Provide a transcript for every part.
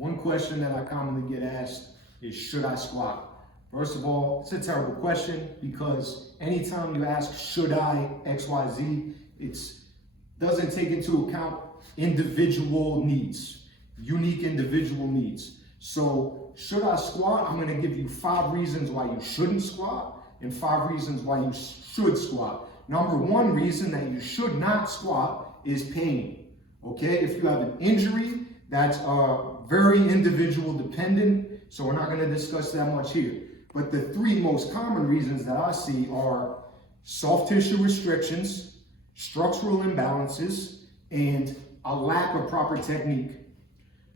One question that I commonly get asked is, should I squat? First of all, it's a terrible question because anytime you ask, should I XYZ, it doesn't take into account individual needs, unique individual needs. So should I squat? I'm going to give you 5 reasons why you shouldn't squat and 5 reasons why you should squat. Number 1 reason that you should not squat is pain. Okay, if you have an injury, that's very individual dependent, so we're not going to discuss that much here. But the 3 most common reasons that I see are soft tissue restrictions, structural imbalances, and a lack of proper technique.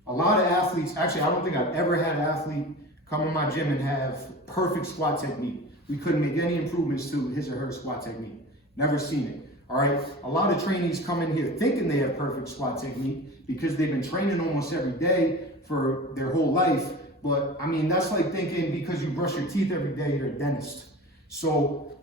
A lot of athletes, actually I don't think I've ever had an athlete come in my gym and have perfect squat technique. We couldn't make any improvements to his or her squat technique. Never seen it. All right, a lot of trainees come in here thinking they have perfect squat technique because they've been training almost every day for their whole life. But I mean, that's like thinking because you brush your teeth every day, you're a dentist. So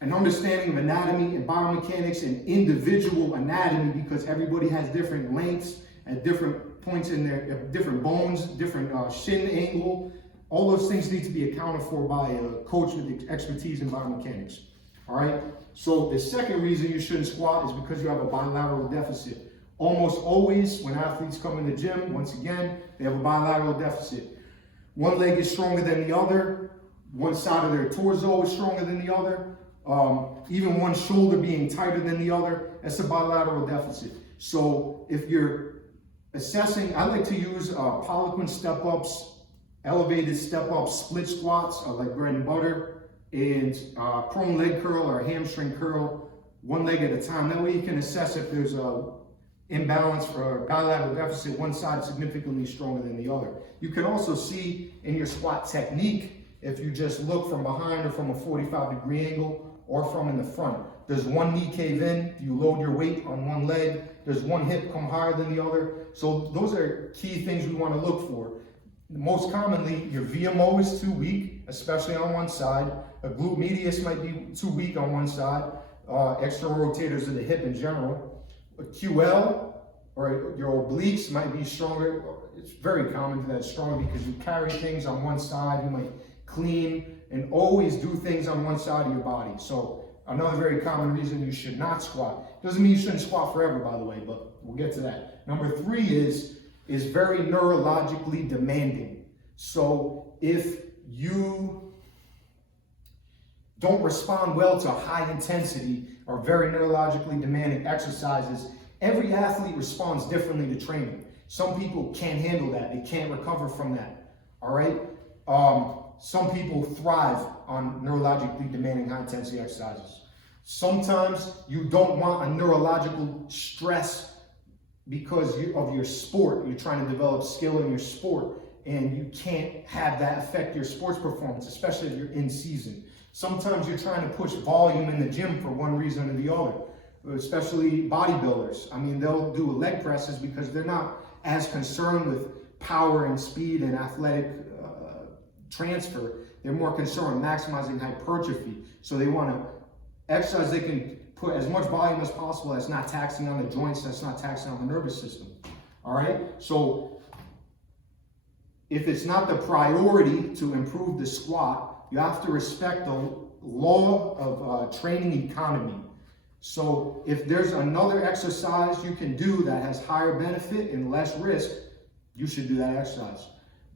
an understanding of anatomy and biomechanics and individual anatomy, because everybody has different lengths at different points in their different bones, different shin angle. All those things need to be accounted for by a coach with expertise in biomechanics. All right. So the second reason you shouldn't squat is because you have a bilateral deficit. Almost always when athletes come in the gym, once again, they have a bilateral deficit. One leg is stronger than the other. One side of their torso is stronger than the other. Even one shoulder being tighter than the other. That's a bilateral deficit. So if you're assessing, I like to use Poliquin step-ups, elevated step-ups, split squats are like bread and butter, and prone leg curl or hamstring curl, one leg at a time. That way you can assess if there's a imbalance or a bilateral deficit, one side significantly stronger than the other. You can also see in your squat technique, if you just look from behind or from a 45-degree angle or from in the front. Does one knee cave in? Do you load your weight on one leg? Does one hip come higher than the other? So those are key things we want to look for. Most commonly, your VMO is too weak, especially on one side. A glute medius might be too weak on one side. External rotators of the hip in general. A QL or your obliques might be stronger. It's very common that it's stronger because you carry things on one side. You might clean and always do things on one side of your body. So another very common reason you should not squat. Doesn't mean you shouldn't squat forever, by the way, but we'll get to that. Number 3 is very neurologically demanding. So if you don't respond well to high intensity or very neurologically demanding exercises, every athlete responds differently to training. Some people can't handle that. They can't recover from that. All right. Some people thrive on neurologically demanding high intensity exercises. Sometimes you don't want a neurological stress because of your sport. You're trying to develop skill in your sport and you can't have that affect your sports performance, especially if you're in season. Sometimes you're trying to push volume in the gym for one reason or the other, especially bodybuilders. I mean, they'll do leg presses because they're not as concerned with power and speed and athletic transfer. They're more concerned with maximizing hypertrophy. So they want to exercise they can put as much volume as possible that's not taxing on the joints, that's not taxing on the nervous system. All right? So if it's not the priority to improve the squat, you have to respect the law of training economy. So if there's another exercise you can do that has higher benefit and less risk, you should do that exercise.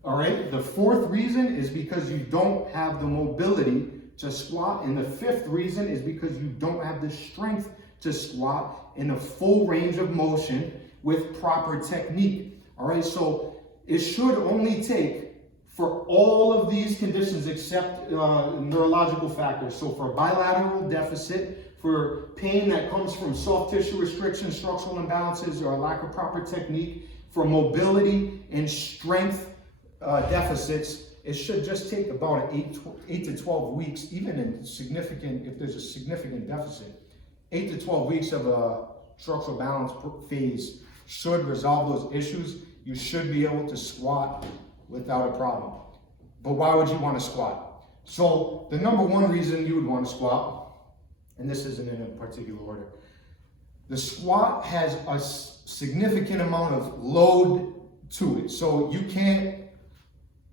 All right? The 4th reason is because you don't have the mobility to squat. And the 5th reason is because you don't have the strength to squat in a full range of motion with proper technique. All right? So it should only take for all of these conditions except neurological factors. So for bilateral deficit, for pain that comes from soft tissue restrictions, structural imbalances, or a lack of proper technique, for mobility and strength deficits, it should just take about 8 to 12 weeks, even in significant, if there's a significant deficit. 8 to 12 weeks of a structural balance phase should resolve those issues. You should be able to squat without a problem. But why would you want to squat? So the number 1 reason you would want to squat, and this isn't in a particular order, the squat has a significant amount of load to it. So you can't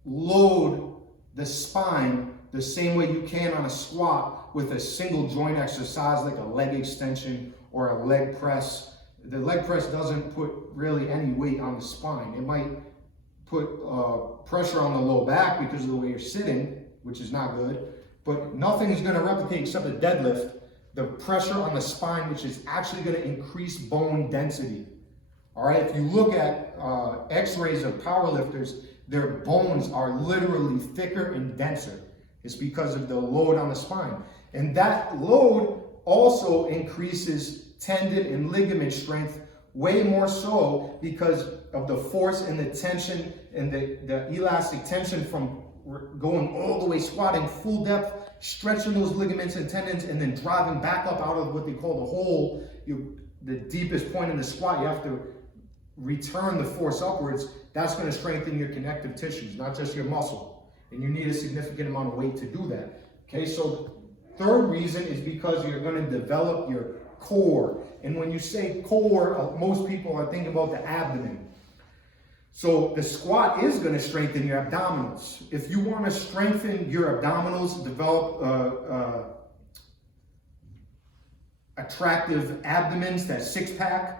load the spine the same way you can on a squat with a single joint exercise like a leg extension or a leg press. The leg press doesn't put really any weight on the spine. It might put pressure on the low back because of the way you're sitting, which is not good, but nothing is going to replicate except a deadlift the pressure on the spine, which is actually going to increase bone density. All right, if you look at x-rays of powerlifters, their bones are literally thicker and denser. It's because of the load on the spine. And that load also increases tendon and ligament strength way more so because of the force and the tension and the elastic tension from going all the way squatting full depth, stretching those ligaments and tendons, and then driving back up out of what they call the hole, the deepest point in the squat. You have to return the force upwards. That's going to strengthen your connective tissues, not just your muscle. And you need a significant amount of weight to do that. Okay, so third reason is because you're going to develop your core. And when you say core, most people are thinking about the abdomen. So the squat is going to strengthen your abdominals. If you want to strengthen your abdominals, develop attractive abdomens, that six-pack,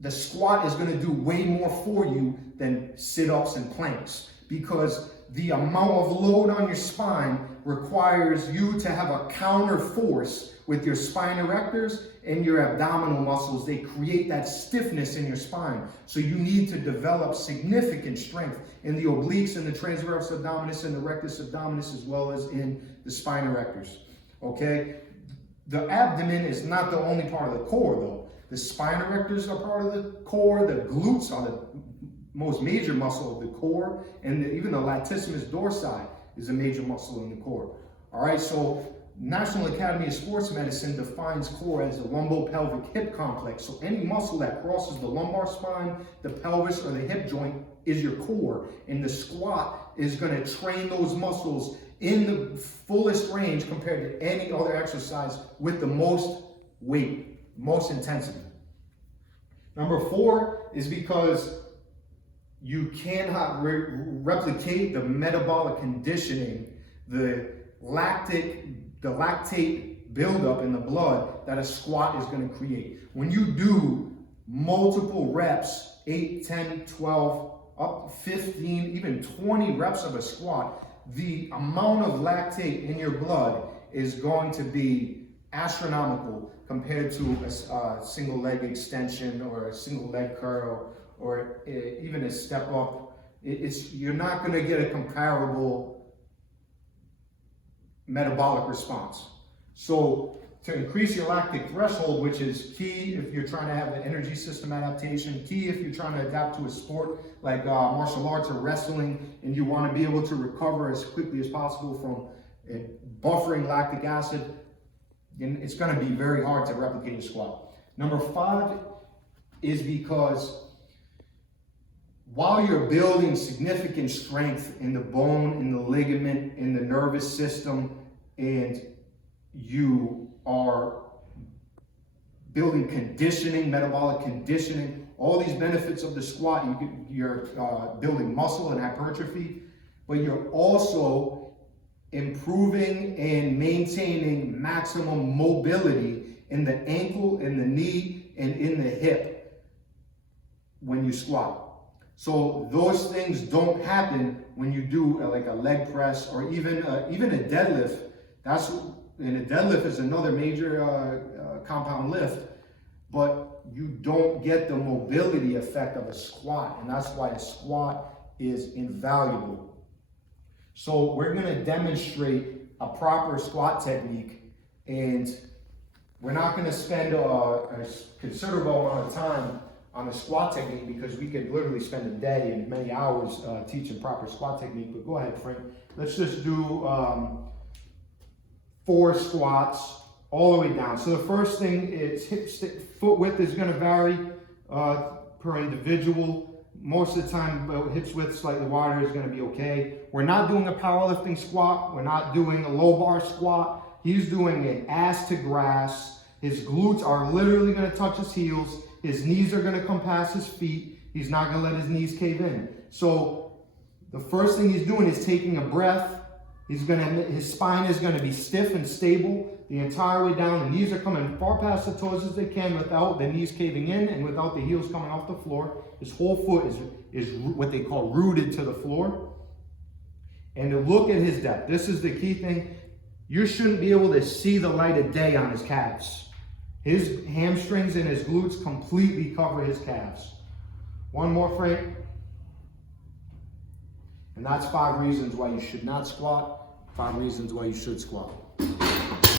the squat is going to do way more for you than sit-ups and planks, because the amount of load on your spine requires you to have a counter force with your spine erectors and your abdominal muscles. They create that stiffness in your spine. So you need to develop significant strength in the obliques and the transverse abdominis and the rectus abdominis, as well as in the spine erectors. Okay? The abdomen is not the only part of the core, though. The spine erectors are part of the core. The glutes are the most major muscle of the core, and even the latissimus dorsi is a major muscle in the core. All right, so National Academy of Sports Medicine defines core as the lumbopelvic hip complex. So any muscle that crosses the lumbar spine, the pelvis, or the hip joint is your core. And the squat is going to train those muscles in the fullest range compared to any other exercise with the most weight, most intensity. Number 4 is because you cannot replicate the metabolic conditioning, the lactate buildup in the blood that a squat is going to create. When you do multiple reps, 8, 10, 12, up 15, even 20 reps of a squat, the amount of lactate in your blood is going to be astronomical compared to a single leg extension or a single leg curl or even a step up. You're not going to get a comparable metabolic response. So to increase your lactic threshold, which is key if you're trying to have an energy system adaptation, key if you're trying to adapt to a sport like martial arts or wrestling, and you want to be able to recover as quickly as possible from buffering lactic acid, then it's going to be very hard to replicate a squat. Number 5 is because while you're building significant strength in the bone, in the ligament, in the nervous system, and you are building conditioning, metabolic conditioning, all these benefits of the squat, you're building muscle and hypertrophy, but you're also improving and maintaining maximum mobility in the ankle, in the knee, and in the hip when you squat. So those things don't happen when you do like a leg press or even a deadlift. And a deadlift is another major compound lift, but you don't get the mobility effect of a squat, and that's why a squat is invaluable. So we're going to demonstrate a proper squat technique, and we're not going to spend a considerable amount of time on the squat technique because we could literally spend a day and many hours teaching proper squat technique. But go ahead, Frank. Let's just do 4 squats all the way down. So the first thing is foot width is going to vary per individual. Most of the time, hips width slightly wider is going to be okay. We're not doing a powerlifting squat. We're not doing a low bar squat. He's doing an ass to grass. His glutes are literally going to touch his heels. His knees are going to come past his feet. he's not gonna let his knees cave in. So the first thing he's doing is taking a breath. His spine is gonna be stiff and stable the entire way down. The knees are coming far past the toes as they can without the knees caving in and without the heels coming off the floor. His whole foot is what they call rooted to the floor. And to look at his depth, this is the key thing. You shouldn't be able to see the light of day on his calves. His hamstrings and his glutes completely cover his calves. One more, Frank. And that's 5 reasons why you should not squat, 5 reasons why you should squat.